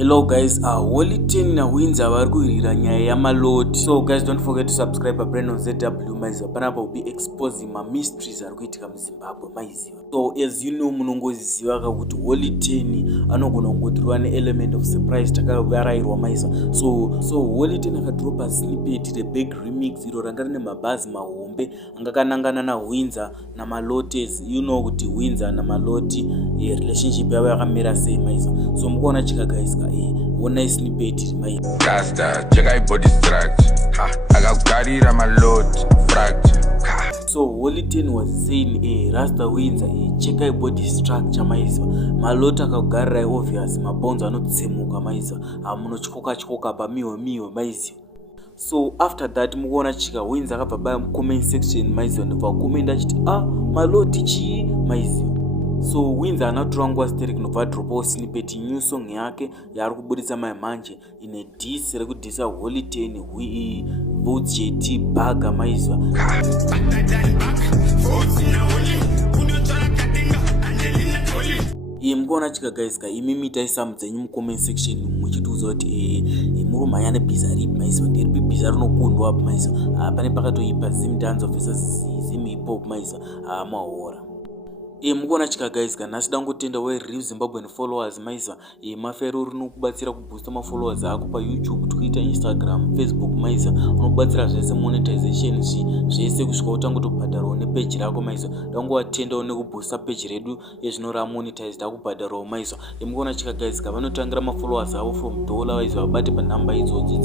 Hello guys, Holy 10 naHwinza varikurwira nyaya yamaloti. So guys, don't forget to subscribe Brendon Zw maiziva. Panapa will be exposing my mysteries ari kuitika muZimbabwe maiziva. So as you know munongoziva kuti Holy 10 anogona kungotirwa element of surprise takavarairwa maiziva. So Holy 10 akadropa snippet rebig remix iro ranga rine mabhazi mahombe angakanangana naHwinza namalotes. You know kuti Hwinza namaloti relationship yavo yakamira sei maiziva. So mukuona chika guys one snippet maiziva. Rasta check body structure akakugarira maloti fracture. So Holy 10 was saying Rasta Hwinza check body structure maiziva. Maloti akakugarira obvious mabonzo anotsemuka maiziva. Munochikoka pamiwo maiziva. So after that mukuona chika Hwinza akabva baya comment section maiziva ndobva comment achiti maloti chii maiziva. So Hwinza anatora nguva siteri kunobva dropawo snippet new song yake yaari kubudisa manje ine diss rekudhisa Holy 10 votes JT baga maiziva. Mukuona chika guys imi mitaisa dzenyu mucomment section muchitiudza kuti murumhanya nebhiza ripi maiziva. Ndiripi bhiza rinokundwa apo maiziva. Pane pakatoipa Zim Dance versus Zim Hip Hop maiziva. Mahora. Mukuona chika guys nhasi dangotenda we real Zimbabwean followers maiziva. Mafairo rinokubatsira kuboosta mafollowers ako pa YouTube, Twitter, Instagram, Facebook maiziva. Unokubatsira zvese monetization zvese kusvika utangotobhadharawo nepage rako maiziva. Dangowatendawo nekuboosta page redu yezvinora monetized akubhadharawo maiziva. Mukuona chika guys vanotangira mafollowers avo from dollar maiziva vabate panhamba idzodzo.